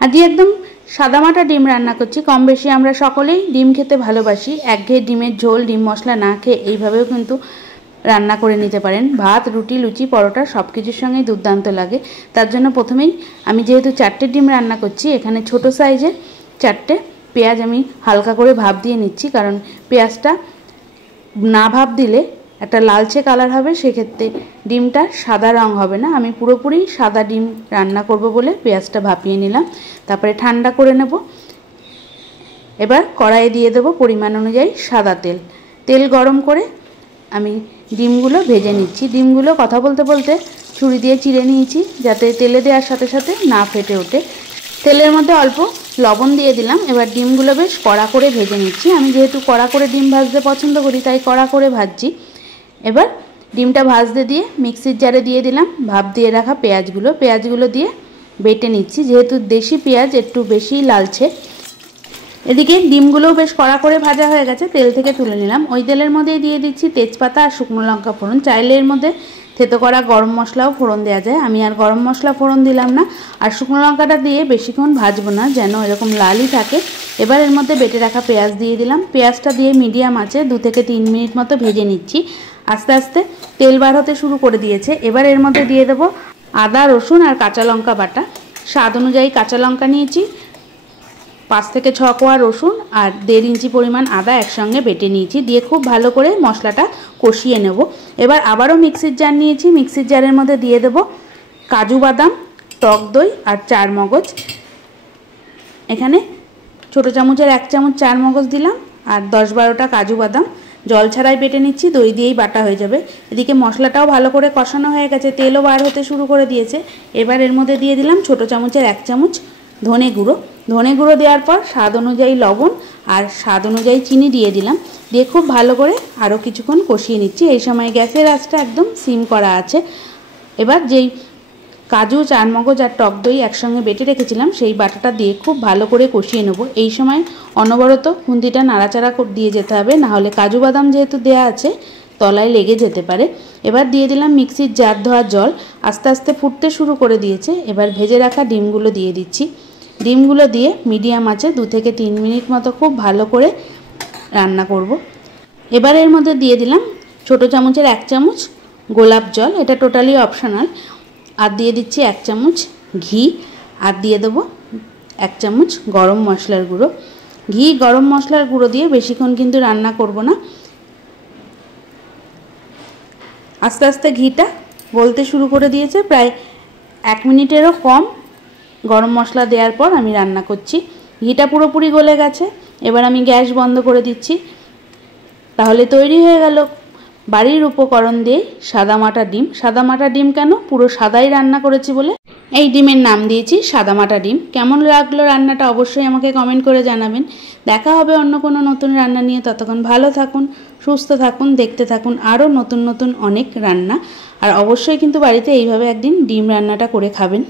আজকে একদম সাদামাটা ডিম রান্না করছি। কম বেশি আমরা সকলেই ডিম খেতে ভালোবাসি। একঘেয়ে ডিমের ঝোল, ডিম মশলা না খেয়ে এইভাবেও কিন্তু রান্না করে নিতে পারেন। ভাত, রুটি, লুচি, পরোটা সব কিছুর সঙ্গেই দুর্দান্ত লাগে। তার জন্য প্রথমেই আমি যেহেতু 4টে ডিম রান্না করছি, এখানে ছোট সাইজের 4টে পেঁয়াজ আমি হালকা করে ভাপ দিয়ে নিচ্ছি, কারণ পেঁয়াজটা না ভাপ দিলে একটা লালচে কালার হবে, সেক্ষেত্রে ডিমটা সাদা রং হবে না। আমি পুরোপুরি সাদা ডিম রান্না করব বলে পেঁয়াজটা ভাপিয়ে নিলাম। তারপরে ঠান্ডা করে নেব। এবার কড়াইয়ে দিয়ে দেব পরিমাণ অনুযায়ী সাদা তেল। তেল গরম করে আমি ডিমগুলো ভেজে নিচ্ছি। ডিমগুলো কথা বলতে বলতে ছুরি দিয়ে চিড়ে নিয়েছি, যাতে তেলে দেওয়ার সাথে সাথে না ফেটে ওঠে। তেলের মধ্যে অল্প লবণ দিয়ে দিলাম। এবার ডিমগুলো বেশ কড়া করে ভেজে নিচ্ছি। আমি যেহেতু কড়া করে ডিম ভাজতে পছন্দ করি, তাই কড়া করে ভাজছি। এবার ডিমটা ভাজতে দিয়ে মিক্সির জারে দিয়ে দিলাম ভাপ দিয়ে রাখা পেঁয়াজগুলো দিয়ে বেটে নিচ্ছি। যেহেতু দেশি পেঁয়াজ একটু বেশি লালচে। এদিকে ডিমগুলোও বেশ কড়া করে ভাজা হয়ে গেছে, তেল থেকে তুলে নিলাম। ওই তেলের মধ্যে দিয়ে দিচ্ছি তেজপাতা আর শুকনো লঙ্কা ফোড়ন। চাইলে এর মধ্যে থেতো করা গরম মশলাও ফোড়ন দেওয়া যায়। আমি আর গরম মশলা ফোড়ন দিলাম না। আর শুকনো লঙ্কাটা দিয়ে বেশিক্ষণ ভাজবো না, যেন এরকম লালই থাকে। এবার এর মধ্যে বেটে রাখা পেঁয়াজ দিয়ে দিলাম। পেঁয়াজটা দিয়ে মিডিয়াম আঁচে 2 থেকে 3 মিনিট মতো ভেজে নিচ্ছি। আস্তে আস্তে তেল বার হতে শুরু করে দিয়েছে। এবার এর মধ্যে দিয়ে দেবো আদা, রসুন আর কাঁচা লঙ্কা বাটা। স্বাদ অনুযায়ী কাঁচা লঙ্কা নিয়েছি, 5 থেকে 6 কোয়া রসুন আর 1.5 ইঞ্চি পরিমাণ আদা একসঙ্গে বেটে নিয়েছি। দিয়ে খুব ভালো করে মশলাটা কষিয়ে নেব। এবার আবারও মিক্সির জার নিয়েছি। মিক্সির জারের মধ্যে দিয়ে দেব কাজু বাদাম, টক দই আর 4 মগজ। এখানে ছোটো চামচের 1 চামচ 4 মগজ দিলাম আর 10-12টা কাজু বাদাম জল ছাড়াই বেটে নিচ্ছি। দই দিয়েই বাটা হয়ে যাবে। এদিকে মশলাটাও ভালো করে কষানো হয়ে গেছে, তেলও বার হতে শুরু করে দিয়েছে। এবার এর মধ্যে দিয়ে দিলাম ছোটো চামচের 1 চামচ ধনে গুঁড়ো দেওয়ার পর স্বাদ অনুযায়ী লবণ আর স্বাদ অনুযায়ী চিনি দিয়ে দিলাম। দিয়ে খুব ভালো করে আরও কিছুক্ষণ কষিয়ে নিচ্ছি। এই সময় গ্যাসের আঁচটা একদম সিম করা আছে। এবার যেই কাজু, 4 মগজ আর টক দই একসঙ্গে বেটে রেখেছিলাম, সেই বাটাটা দিয়ে খুব ভালো করে কষিয়ে নেব। এই সময় অনবরত খুন্তিটা নাড়াচাড়া দিয়ে যেতে হবে, নাহলে কাজু বাদাম যেহেতু দেয়া আছে তলায় লেগে যেতে পারে। এবার দিয়ে দিলাম মিক্সির জার ধোয়া জল। আস্তে আস্তে ফুটতে শুরু করে দিয়েছে। এবার ভেজে রাখা ডিমগুলো দিয়ে দিচ্ছি। ডিমগুলো দিয়ে মিডিয়াম আঁচে 2 থেকে 3 মিনিট মতো খুব ভালো করে রান্না করব। এবার এর মধ্যে দিয়ে দিলাম ছোটো চামচের 1 চামচ গোলাপ জল, এটা টোটালি অপশনাল। আর দিয়ে দিচ্ছি 1 চামচ ঘি আর দিয়ে দেবো 1 চামচ গরম মশলার গুঁড়ো। ঘি, গরম মশলার গুঁড়ো দিয়ে বেশিক্ষণ কিন্তু রান্না করব না। আস্তে আস্তে ঘিটা গলতে শুরু করে দিয়েছে। প্রায় 1 মিনিটেরও কম গরম মশলা দেওয়ার পর আমি রান্না করছি। ঘিটা পুরোপুরি গলে গেছে। এবার আমি গ্যাস বন্ধ করে দিচ্ছি। তাহলে তৈরি হয়ে গেল বাড়ির উপকরণ দিয়ে সাদামাটা ডিম। সাদামাটা ডিম কেন? পুরো সাদাই রান্না করেছি বলে এই ডিমের নাম দিয়েছি সাদামাটা ডিম। কেমন লাগলো রান্নাটা অবশ্যই আমাকে কমেন্ট করে জানাবেন। দেখা হবে অন্য কোনো নতুন রান্না নিয়ে। ততক্ষণ ভালো থাকুন, সুস্থ থাকুন, দেখতে থাকুন আরও নতুন নতুন অনেক রান্না। আর অবশ্যই কিন্তু বাড়িতে এইভাবে একদিন ডিম রান্নাটা করে খাবেন।